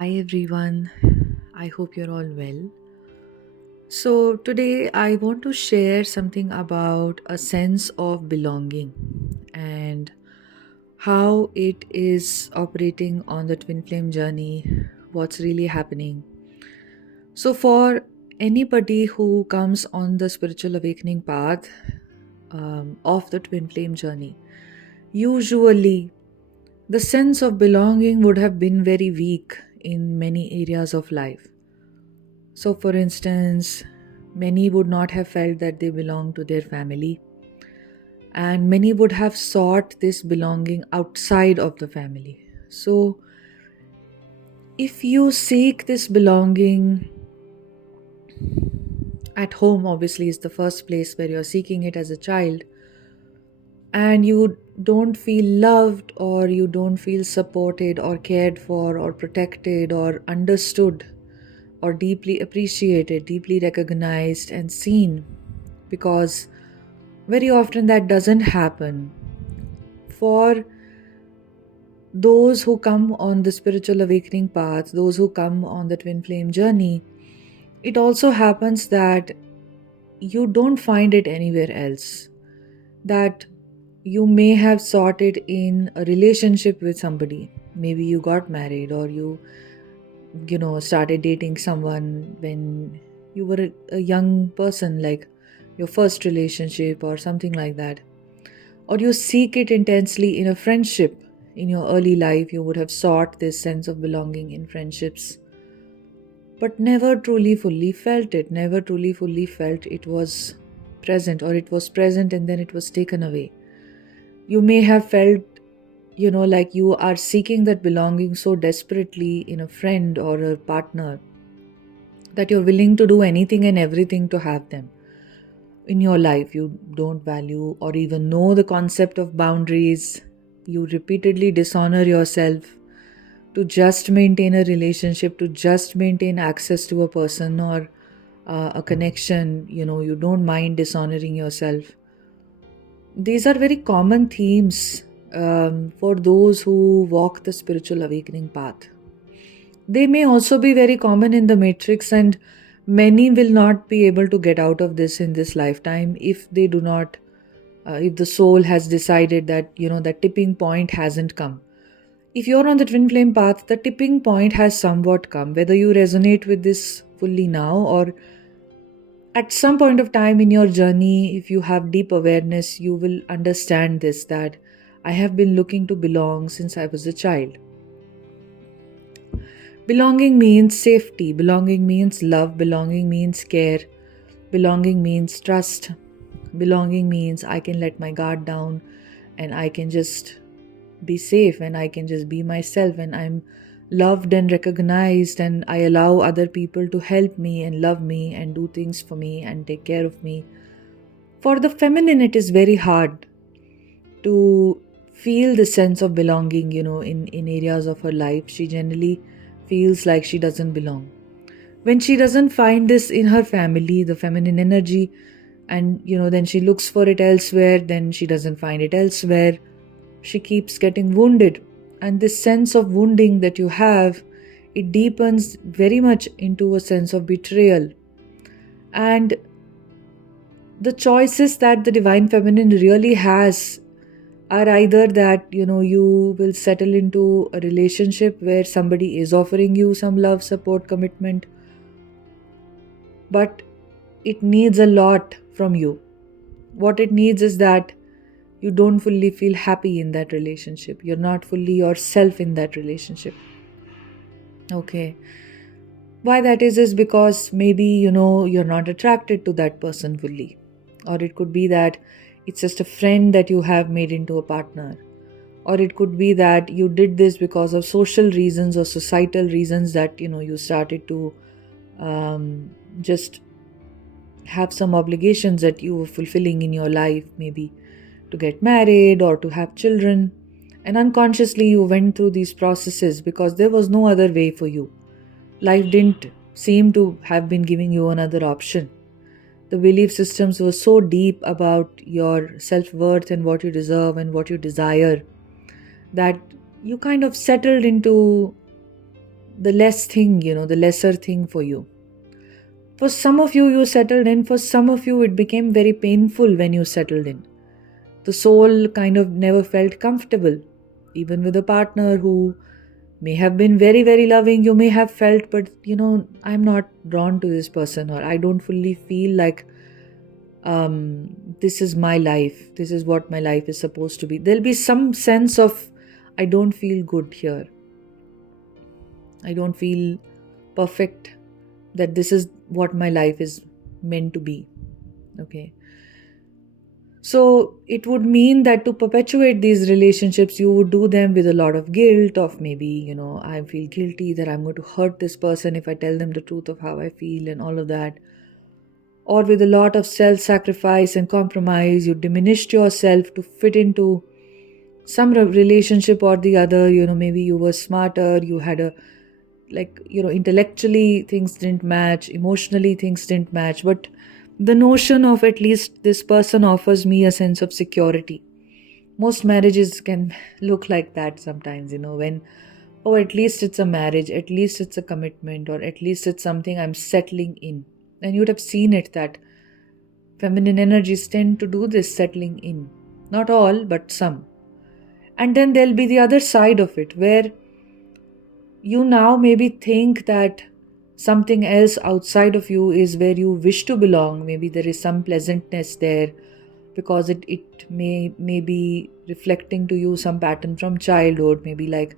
Hi everyone, I hope you're all well. So, today I want to share something about a sense of belonging and how it is operating on the twin flame journey, what's really happening. So, for anybody who comes on the spiritual awakening path of the twin flame journey, usually the sense of belonging would have been very weak in many areas of life. So, for instance, many would not have felt that they belong to their family, and many would have sought this belonging outside of the family. So, if you seek this belonging at home, obviously, is the first place where you're seeking it as a child, and you don't feel loved, or you don't feel supported, or cared for, or protected, or understood, or deeply appreciated, deeply recognized, and seen, because very often that doesn't happen. For those who come on the spiritual awakening path, those who come on the twin flame journey, it also happens that you don't find it anywhere else. That you may have sought it in a relationship with somebody. Maybe you got married, or you started dating someone when you were a young person, like your first relationship or something like that. Or you seek it intensely in a friendship. In your early life, you would have sought this sense of belonging in friendships, but never truly fully felt it, never truly fully felt it was present, or it was present and then it was taken away. You may have felt, like you are seeking that belonging so desperately in a friend or a partner that you're willing to do anything and everything to have them in your life. You don't value or even know the concept of boundaries. You repeatedly dishonor yourself to just maintain a relationship, to just maintain access to a person or a connection. You don't mind dishonoring yourself. These are very common themes for those who walk the spiritual awakening path. They may also be very common in the matrix, and many will not be able to get out of this in this lifetime if they do not, if the soul has decided that, that tipping point hasn't come. If you're on the twin flame path, the tipping point has somewhat come. Whether you resonate with this fully now, or at some point of time in your journey, if you have deep awareness, you will understand this, that I have been looking to belong since I was a child. Belonging means safety, belonging means love, belonging means care, belonging means trust, belonging means I can let my guard down and I can just be safe, and I can just be myself, and I'm loved and recognized, and I allow other people to help me and love me and do things for me and take care of me. For the feminine, it is very hard to feel the sense of belonging, in areas of her life. She generally feels like she doesn't belong. When she doesn't find this in her family, the feminine energy, and then she looks for it elsewhere, then she doesn't find it elsewhere. She keeps getting wounded. And this sense of wounding that you have, it deepens very much into a sense of betrayal. And the choices that the divine feminine really has are either that you will settle into a relationship where somebody is offering you some love, support, commitment, but it needs a lot from you. What it needs is that you don't fully feel happy in that relationship. You're not fully yourself in that relationship. Okay. Why that is because maybe you're not attracted to that person fully. Or it could be that it's just a friend that you have made into a partner. Or it could be that you did this because of social reasons or societal reasons, that you started to just have some obligations that you were fulfilling in your life, maybe to get married or to have children. And unconsciously you went through these processes because there was no other way for you. Life didn't seem to have been giving you another option. The belief systems were so deep about your self-worth and what you deserve and what you desire, that you kind of settled into the less thing, the lesser thing for you. For some of you, you settled in. For some of you, it became very painful when you settled in. The soul kind of never felt comfortable, even with a partner who may have been very, very loving. You may have felt, but I'm not drawn to this person, or I don't fully feel like this is my life. This is what my life is supposed to be. There'll be some sense of, I don't feel good here. I don't feel perfect, that this is what my life is meant to be. Okay. So it would mean that to perpetuate these relationships, you would do them with a lot of guilt of maybe, I feel guilty that I'm going to hurt this person if I tell them the truth of how I feel and all of that. Or with a lot of self-sacrifice and compromise, you diminished yourself to fit into some relationship or the other. Maybe you were smarter, you had a, intellectually things didn't match, emotionally things didn't match, but the notion of at least this person offers me a sense of security. Most marriages can look like that sometimes, when, at least it's a marriage, at least it's a commitment, or at least it's something I'm settling in. And you'd have seen it that feminine energies tend to do this settling in. Not all, but some. And then there'll be the other side of it, where you now maybe think that something else outside of you is where you wish to belong. Maybe there is some pleasantness there because it may be reflecting to you some pattern from childhood. Maybe like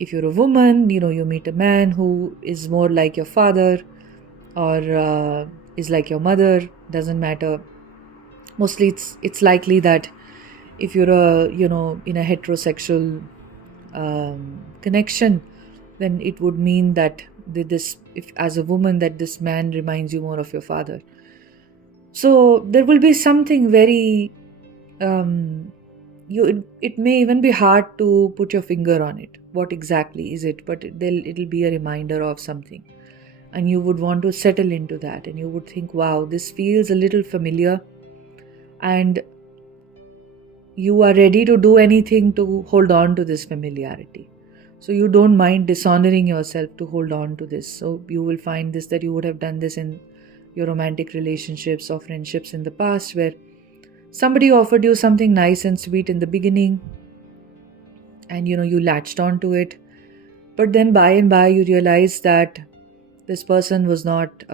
if you're a woman, you meet a man who is more like your father or is like your mother, doesn't matter. Mostly it's likely that if you're in a heterosexual connection, then it would mean that if as a woman, that this man reminds you more of your father. So there will be something very it may even be hard to put your finger on it. What exactly is it? But it'll be a reminder of something, and you would want to settle into that, and you would think, wow, this feels a little familiar, and you are ready to do anything to hold on to this familiarity. So you don't mind dishonoring yourself to hold on to this. So you will find this, that you would have done this in your romantic relationships or friendships in the past, where somebody offered you something nice and sweet in the beginning, and you latched on to it. But then by and by you realize that this person was not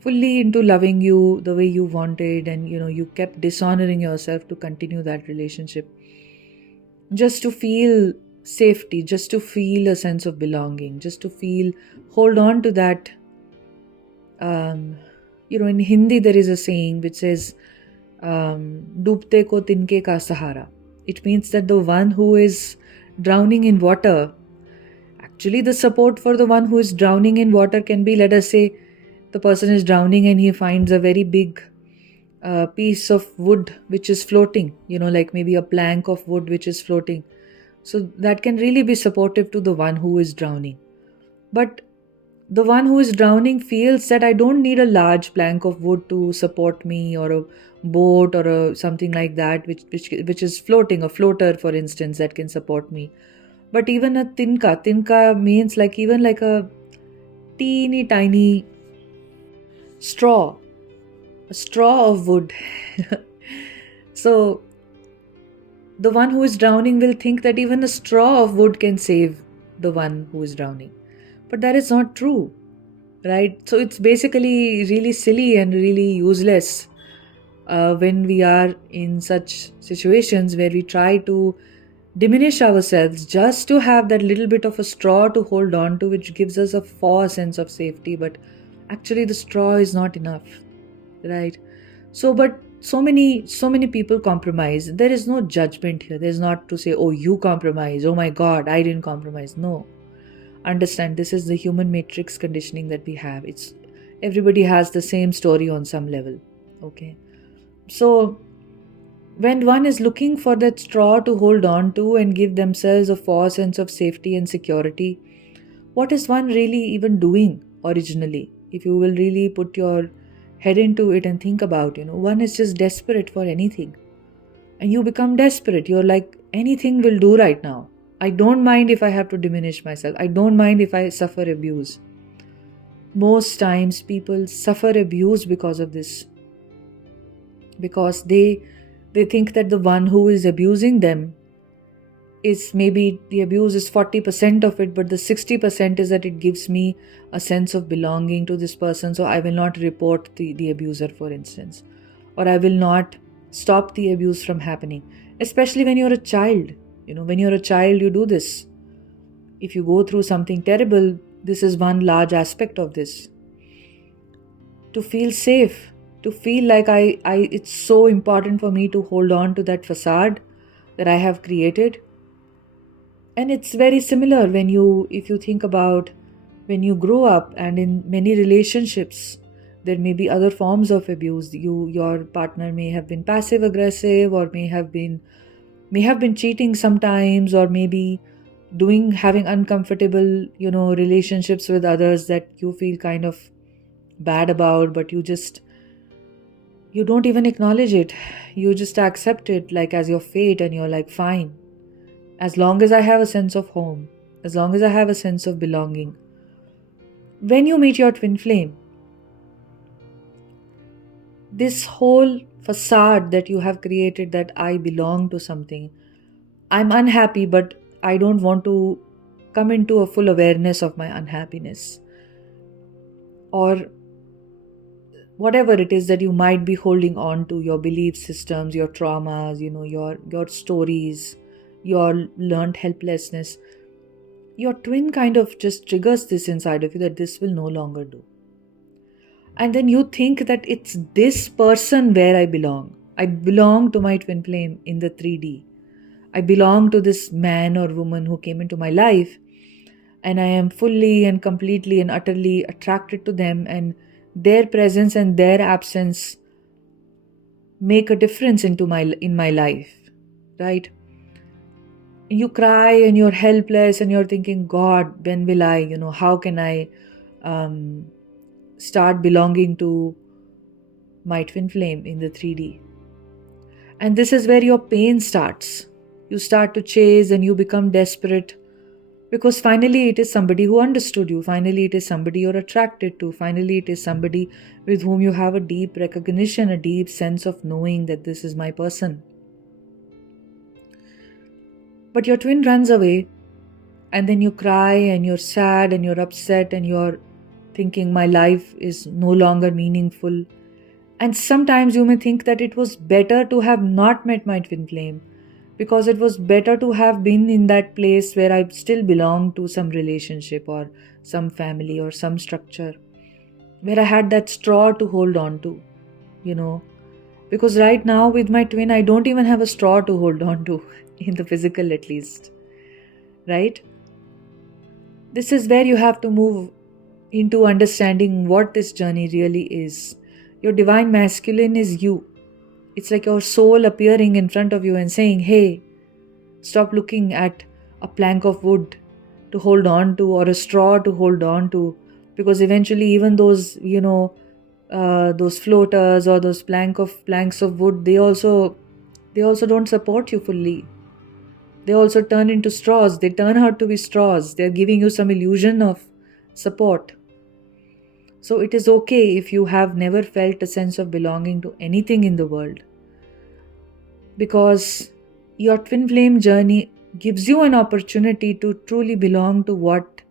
fully into loving you the way you wanted, and you kept dishonoring yourself to continue that relationship just to feel safety, just to feel a sense of belonging, just to hold on to that. In Hindi there is a saying which says "Dubte ko tinke ka sahara." It means that the one who is drowning in water, actually the support for the one who is drowning in water can be, let us say, the person is drowning and he finds a very big piece of wood which is floating, like maybe a plank of wood which is floating. So that can really be supportive to the one who is drowning. But the one who is drowning feels that I don't need a large plank of wood to support me, or a boat, or something like that which is floating, a floater for instance, that can support me. But even a tinka means even like a teeny tiny straw, a straw of wood. So the one who is drowning will think that even a straw of wood can save the one who is drowning. But that is not true, right? So it's basically really silly and really useless when we are in such situations where we try to diminish ourselves just to have that little bit of a straw to hold on to, which gives us a false sense of safety. But actually the straw is not enough, right? But so many people compromise. There is no judgment here. There's not to say, oh, you compromise, oh my god, I didn't compromise. No, understand, this is the human matrix conditioning that we have. It's everybody has the same story on some level. Okay, so when one is looking for that straw to hold on to and give themselves a false sense of safety and security, what is one really even doing originally? If you will really put your head into it and think about, one is just desperate for anything. And you become desperate. You're like, anything will do right now. I don't mind if I have to diminish myself. I don't mind if I suffer abuse. Most times people suffer abuse because of this. Because they think that the one who is abusing them is, maybe the abuse is 40% of it, but the 60% is that it gives me a sense of belonging to this person, so I will not report the abuser, for instance, or I will not stop the abuse from happening. Especially when you're a child. When you're a child, you do this. If you go through something terrible, this is one large aspect of this. To feel safe, to feel like it's so important for me to hold on to that facade that I have created. And it's very similar if you think about when you grow up, and in many relationships, there may be other forms of abuse. Your partner may have been passive aggressive, or may have been cheating sometimes, or maybe having uncomfortable, relationships with others that you feel kind of bad about, but you don't even acknowledge it. You just accept it like as your fate, and you're like, fine. As long as I have a sense of home, as long as I have a sense of belonging. When you meet your twin flame, this whole facade that you have created, that I belong to something, I'm unhappy, but I don't want to come into a full awareness of my unhappiness, or whatever it is that you might be holding on to, your belief systems, your traumas, your stories, your learned helplessness. Your twin kind of just triggers this inside of you, that this will no longer do. And then you think that it's this person where I belong. I belong to my twin flame in the 3D. I belong to this man or woman who came into my life, and I am fully and completely and utterly attracted to them, and their presence and their absence make a difference in my life, right? You cry and you're helpless and you're thinking, God, when will I, how can I start belonging to my twin flame in the 3D? And this is where your pain starts. You start to chase and you become desperate, because finally it is somebody who understood you. Finally it is somebody you're attracted to. Finally it is somebody with whom you have a deep recognition, a deep sense of knowing that this is my person. But your twin runs away, and then you cry and you're sad and you're upset and you're thinking, my life is no longer meaningful. And sometimes you may think that it was better to have not met my twin flame, because it was better to have been in that place where I still belong to some relationship or some family or some structure, where I had that straw to hold on to, because right now with my twin, I don't even have a straw to hold on to, in the physical at least, right? This is where you have to move into understanding what this journey really is. Your divine masculine is you. It's like your soul appearing in front of you and saying, hey, stop looking at a plank of wood to hold on to, or a straw to hold on to, because eventually even those, those floaters or those planks of wood, they also don't support you fully. They also turn into straws. They turn out to be straws. They're giving you some illusion of support. So it is okay if you have never felt a sense of belonging to anything in the world, because your twin flame journey gives you an opportunity to truly belong to what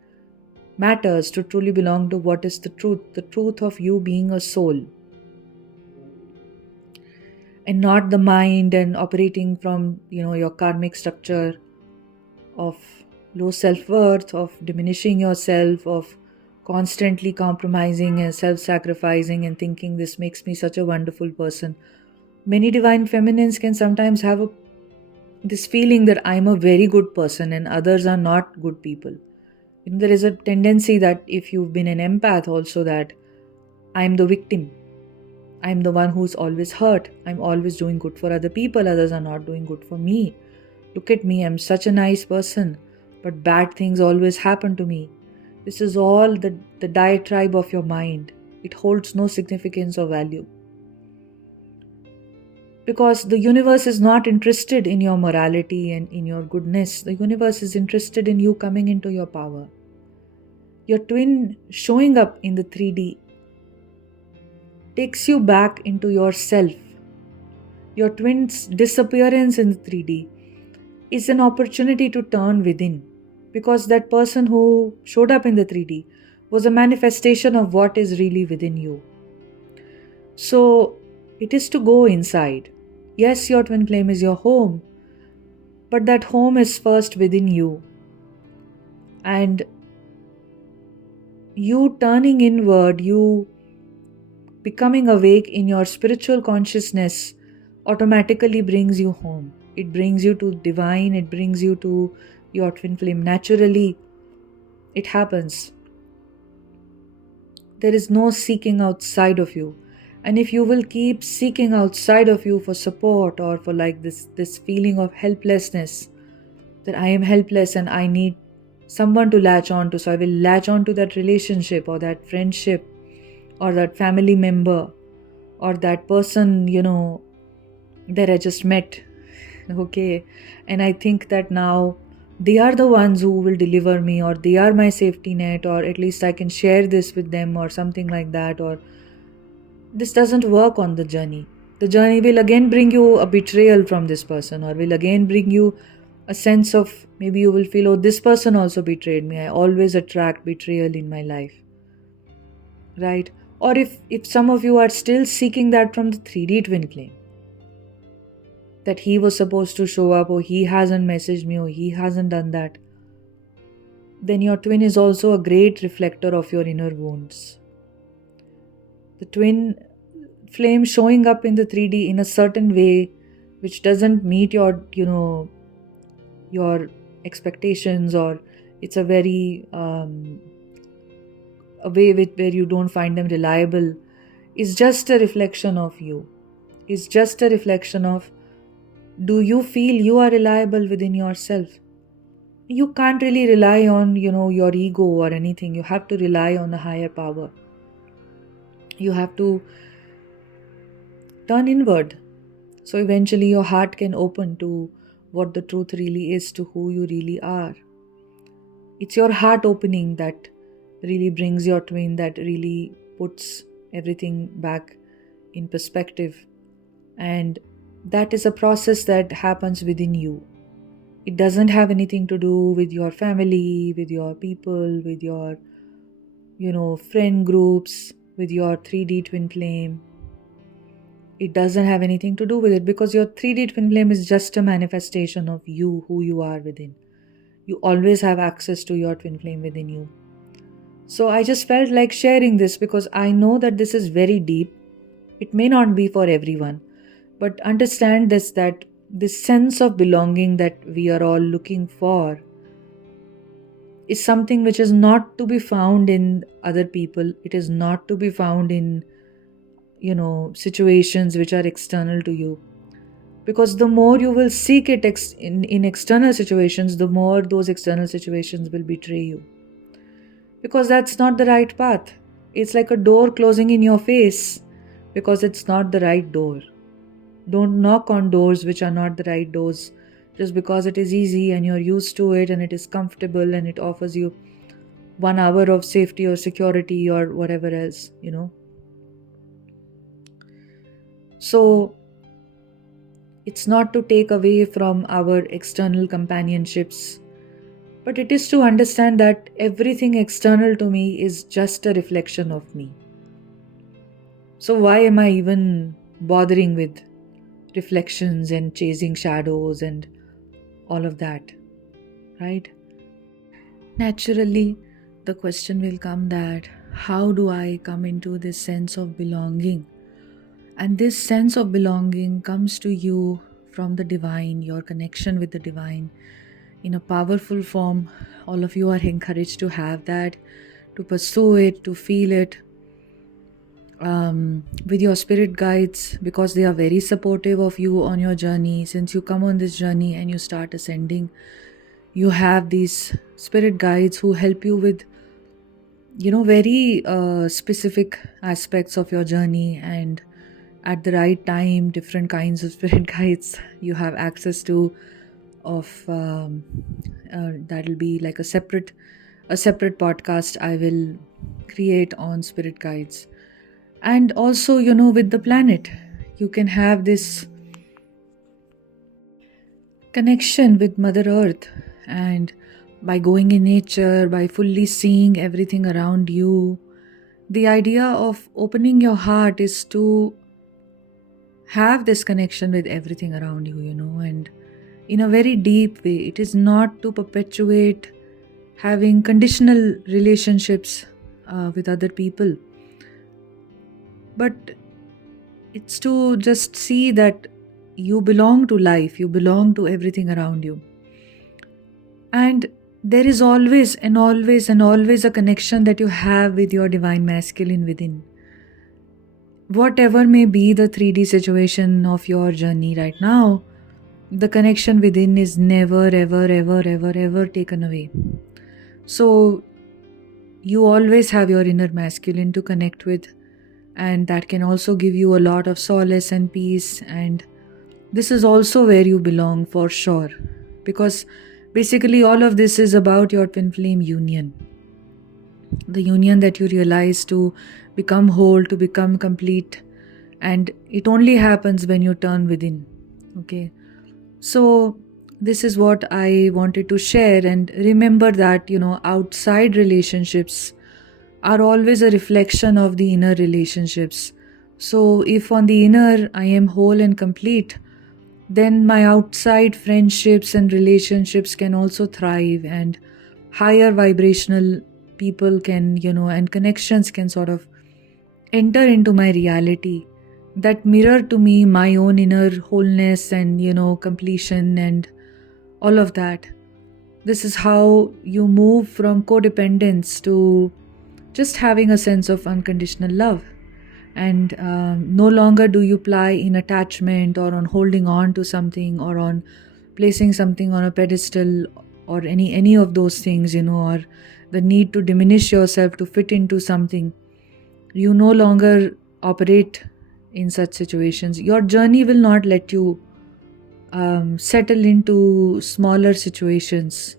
matters, to truly belong to what is the truth of you being a soul, and not the mind and operating from, your karmic structure of low self-worth, of diminishing yourself, of constantly compromising and self-sacrificing and thinking, this makes me such a wonderful person. Many divine feminines can sometimes have this feeling that I'm a very good person and others are not good people. There is a tendency that if you've been an empath also, that I'm the victim. I'm the one who's always hurt. I'm always doing good for other people. Others are not doing good for me. Look at me. I'm such a nice person, but bad things always happen to me. This is all the diatribe of your mind. It holds no significance or value. Because the universe is not interested in your morality and in your goodness. The universe is interested in you coming into your power. Your twin showing up in the 3D takes you back into yourself. Your twin's disappearance in the 3D is an opportunity to turn within, because that person who showed up in the 3D was a manifestation of what is really within you. So it is to go inside. Yes, your twin flame is your home, but that home is first within you. And you turning inward, you becoming awake in your spiritual consciousness automatically brings you home. It brings you to divine, it brings you to your twin flame. Naturally, it happens. There is no seeking outside of you. And if you will keep seeking outside of you for support or for like this feeling of helplessness, that I am helpless and I need someone to latch on to, so I will latch on to that relationship or that friendship or that family member or that person, that I just met. Okay. And I think that now they are the ones who will deliver me, or they are my safety net, or at least I can share this with them or something like that. Or this doesn't work on the journey. The journey will again bring you a betrayal from this person, or will again bring you a sense of, maybe you will feel, oh, this person also betrayed me. I always attract betrayal in my life. Right? Or if some of you are still seeking that from the 3D twin flame, that he was supposed to show up, or he hasn't messaged me, or he hasn't done that, then your twin is also a great reflector of your inner wounds. The twin flame showing up in the 3D in a certain way which doesn't meet your expectations, or it's a very a way where you don't find them reliable, is just a reflection of you. Is just a reflection of, do you feel you are reliable within yourself? You can't really rely on your ego or anything. You have to rely on a higher power. You have to turn inward, so eventually your heart can open to what the truth really is, to who you really are. It's your heart opening that really brings your twin, that really puts everything back in perspective. And that is a process that happens within you. It doesn't have anything to do with your family, with your people, with your friend groups, with your 3D twin flame. It doesn't have anything to do with it, because your 3D twin flame is just a manifestation of you, who you are within. You always have access to your twin flame within you. So I just felt like sharing this, because I know that this is very deep. It may not be for everyone, but understand this, that this sense of belonging that we are all looking for is something which is not to be found in other people. It is not to be found in situations which are external to you. Because the more you will seek it in external situations, the more those external situations will betray you. Because that's not the right path. It's like a door closing in your face, because it's not the right door. Don't knock on doors which are not the right doors, just because it is easy and you're used to it and it is comfortable and it offers you 1 hour of safety or security or whatever else, So it's not to take away from our external companionships, but it is to understand that everything external to me is just a reflection of me. So why am I even bothering with reflections and chasing shadows and all of that, right? Naturally, the question will come that, how do I come into this sense of belonging? And this sense of belonging comes to you from the divine, your connection with the divine in a powerful form. All of you are encouraged to have that, to pursue it, to feel it with your spirit guides, because they are very supportive of you on your journey. Since you come on this journey and you start ascending, you have these spirit guides who help you with very specific aspects of your journey, and at the right time, different kinds of spirit guides you have access to. That'll be like a separate podcast I will create on spirit guides. And also, with the planet, you can have this connection with Mother Earth, and by going in nature, by fully seeing everything around you, the idea of opening your heart is to have this connection with everything around you, and in a very deep way. It is not to perpetuate having conditional relationships with other people, but it's to just see that you belong to life, you belong to everything around you. And there is always and always and always a connection that you have with your divine masculine within. Whatever may be the 3D situation of your journey right now, the connection within is never, ever, ever, ever, ever taken away. So you always have your inner masculine to connect with, and that can also give you a lot of solace and peace. And this is also where you belong for sure, because basically all of this is about your twin flame union, the union that you realize to become whole, to become complete, and it only happens when you turn within. Okay, so this is what I wanted to share. And remember that outside relationships are always a reflection of the inner relationships. So if on the inner I am whole and complete, then my outside friendships and relationships can also thrive, and higher vibrational people can, and connections can sort of enter into my reality that mirror to me my own inner wholeness and, completion and all of that. This is how you move from codependence to just having a sense of unconditional love. And no longer do you ply in attachment or on holding on to something or on placing something on a pedestal or any of those things, or the need to diminish yourself to fit into something. You no longer operate in such situations. Your journey will not let you settle into smaller situations.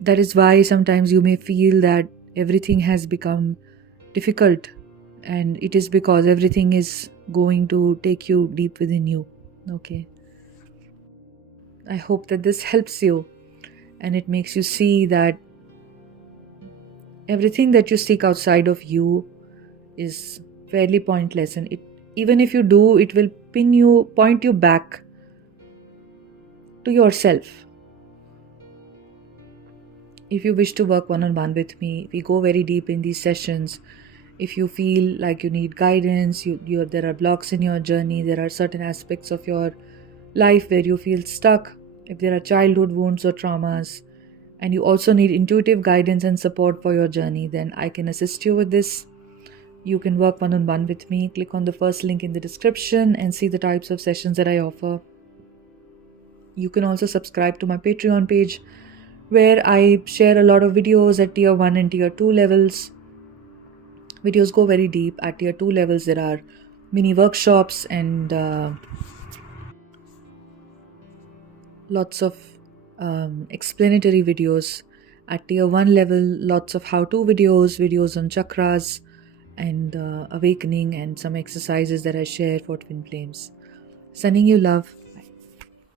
That is why sometimes you may feel that everything has become difficult, and it is because everything is going to take you deep within you. Okay, I hope that this helps you and it makes you see that everything that you seek outside of you is fairly pointless, and even if you do, it will point you back to yourself. If you wish to work one-on-one with me, we go very deep in these sessions. If you feel like you need guidance, there are blocks in your journey, there are certain aspects of your life where you feel stuck, if there are childhood wounds or traumas, and you also need intuitive guidance and support for your journey, then I can assist you with this. You can work one-on-one with me. Click on the first link in the description and see the types of sessions that I offer. You can also subscribe to my Patreon page, where I share a lot of videos at tier 1 and tier 2 levels. Videos go very deep. At tier 2 levels, there are mini workshops and lots of explanatory videos. At tier 1 level, lots of how-to videos on chakras and awakening, and some exercises that I share for twin flames. Sending you love.